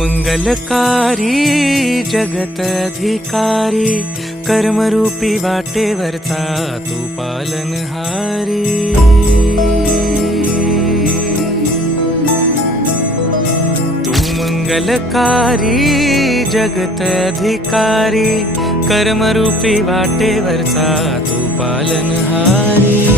मंगलकारी जगत अधिकारी, कर्मरूपी वाटेवरचा तू पालनहारी। तू मंगलकारी जगत अधिकारी, कर्मरूपी वाटेवरचा तू पालनहारी।